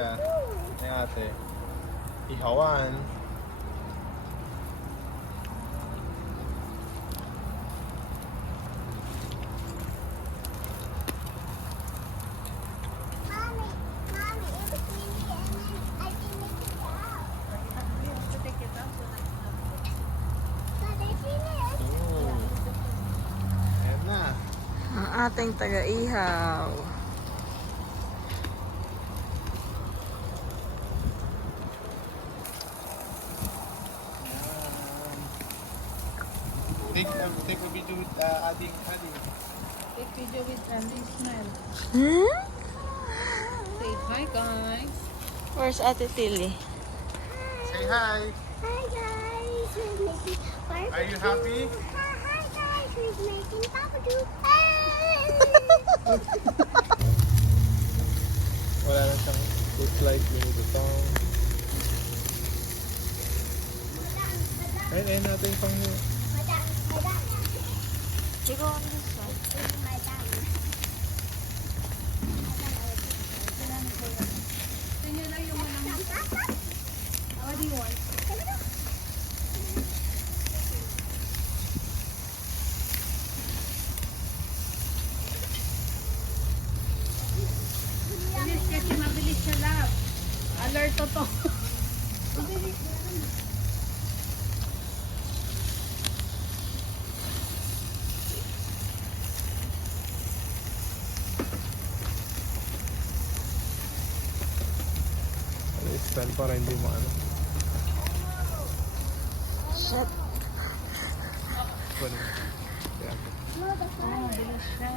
kuya. Ni ate. Ihawan. Ayan na. Ang ating taga-ihaw. Take a video with Adi. Take video with Andy Smile. Hmm? Say hi guys. Where's Ate Tilly? Say hi. Hi guys, we're making barbecue. Are you happy? Hi guys, we're making barbecue. Wala lang siyang flashlight. We need the phone. Ayun natin yung pang Madam, Ikaw ano gusto? madam. Tingnan lang yung walang... What do you want? Bilis kasi mabilis siya lab. Alert to. stand para hindi mo ano. Shit. Kunin. Yeah. Oh, bilis siya.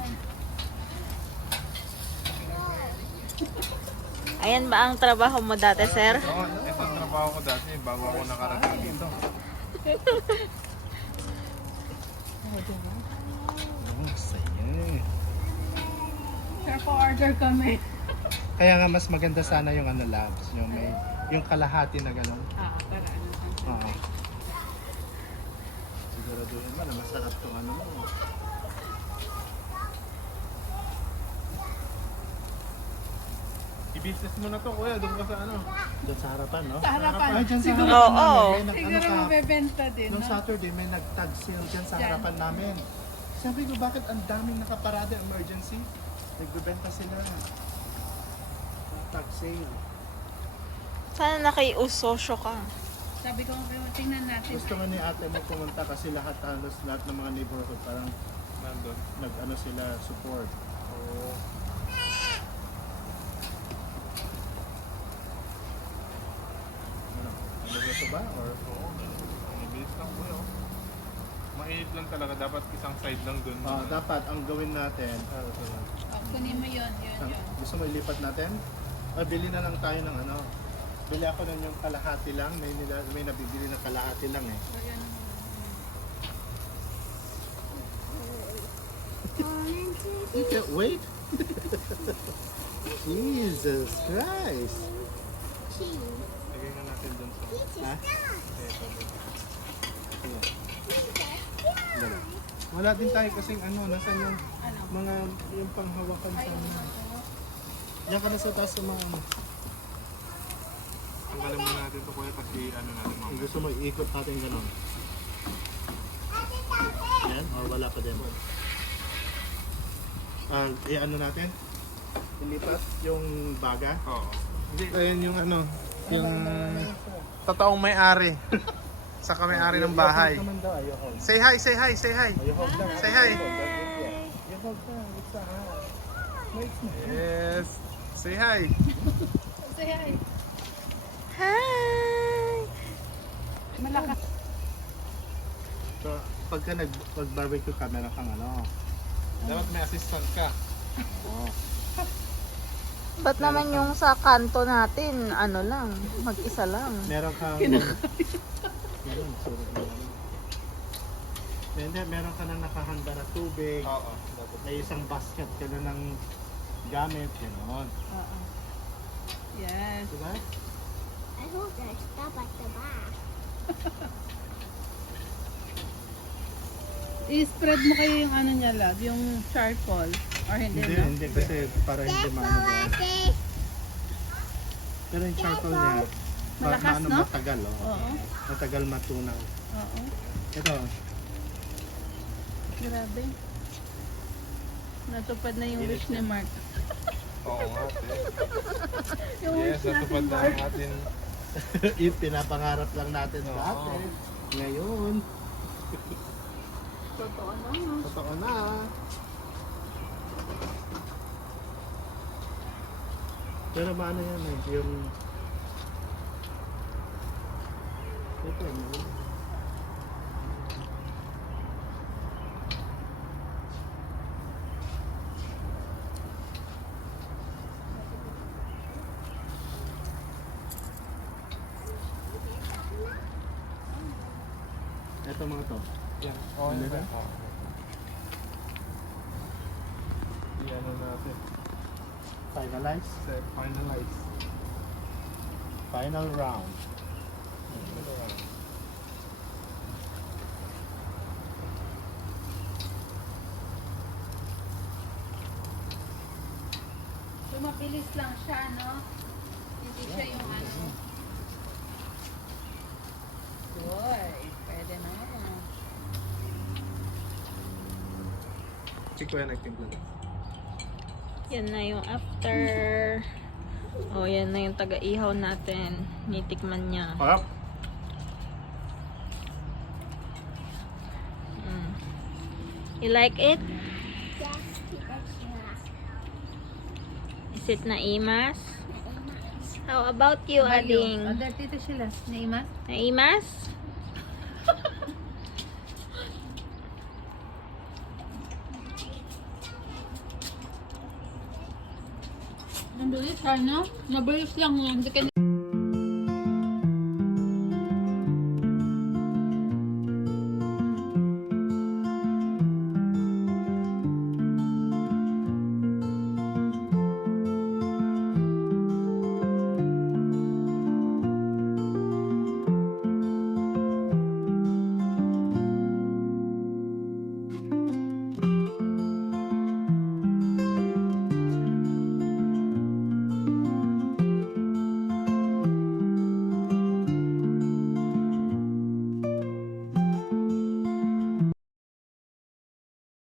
Ayan ba ang trabaho mo dati, sir? Oo, ito ang trabaho ko dati bago ako nakarating dito. Oh, saya. Sir, po-order kami. Kaya nga mas maganda sana yung ano labs, yung may yung kalahati na gano'n. Para ano. Oo. Siguraduhin mo na masarap tong ano mo. I-business mo na to, kuya. Doon ka sa ano? Doon sa harapan, no? Sa harapan. Ay, dyan sa Siguro- harapan Oo. namin. May Siguro ano, mabebenta din, Noong no? Saturday, may nag-tag sale dyan sa Dyan. harapan namin. Sabi ko, bakit ang daming nakaparada emergency? Nagbebenta sila. Tag sale. Sana nakiusosyo ka. Sabi ko, tingnan natin. Gusto nga ni ate mo pumunta kasi lahat ng mga neighborhood parang nandun. Nag-ano sila, support. Oo. Ano ba ito ba? Or? Oo. Mabilis lang po yun. Mainit lang talaga. Dapat isang side lang dun. Dapat ang gawin natin. Kunin mo yun. Gusto mo ilipat natin? Bili na lang tayo ng ano. Bili ako ng yung kalahati lang. May nabibili ng kalahati lang eh. You can't wait? Jesus Christ! Lagay na natin dun sa... Ha? Wala din tayo kasing ano, nasan yung mga yung panghawakan sa mga... Yan ka na sa taas sa mga ano. Tanggalin mo natin ito kuya kasi ano natin mamaya. Gusto mo iikot natin gano'n? Yan? Or wala pa din? Ano natin? Ilipat yung baga? Oo. Hindi, ayun yung ano, yung totoong may-ari. Saka may-ari ng bahay. Say hi, say hi, say hi. Say hi. Yes. Say hi. Say hi. Hi! Malakas. So, pagka nag-barbecue ka, meron kang ano, dapat may assistant ka. Oo. Ba't naman yung sa kanto natin, ano lang, mag-isa lang. Meron kang... Meron, sorry. Hindi, meron ka na nakahanda na tubig. Oo. May isang basket ka na ng gamit. Gano'n. Yes. Diba? I hope there's stuff at the back. I-spread mo kayo yung ano niya, love, yung charcoal. Or hindi, Hindi, no? hindi kasi para hindi maano. Pero yung charcoal niya, Malakas, no? matagal, oh. Oo. Matagal matunaw. Oo. Ito, Grabe. Natupad na yung wish ni Mark. Oo nga, Yung yes, wish natin, natupad na Mark. ang atin. yung pinapangarap lang natin dati. Ngayon, Totoo na. totoo na. Pero paano yan eh? Yung... Ito, ano? Ito mga to. Yan. Oo, Ano yun ba? na. Iyan na natin. Finalize. Finalize. Final round. So, mabilis lang siya, no? Hindi siya yung ano. Boy, pwede na. Chico yan nagtimpla na. Yan na yung after. Oh, yan na yung taga-ihaw natin. Nitikman niya. Harap. Mm. You like it? Yes, that's Is it naimas? How about you, Ading? Other tito sila. Naimas? Naimas? Nabilis, ano? Nabilis lang yan. Hindi ka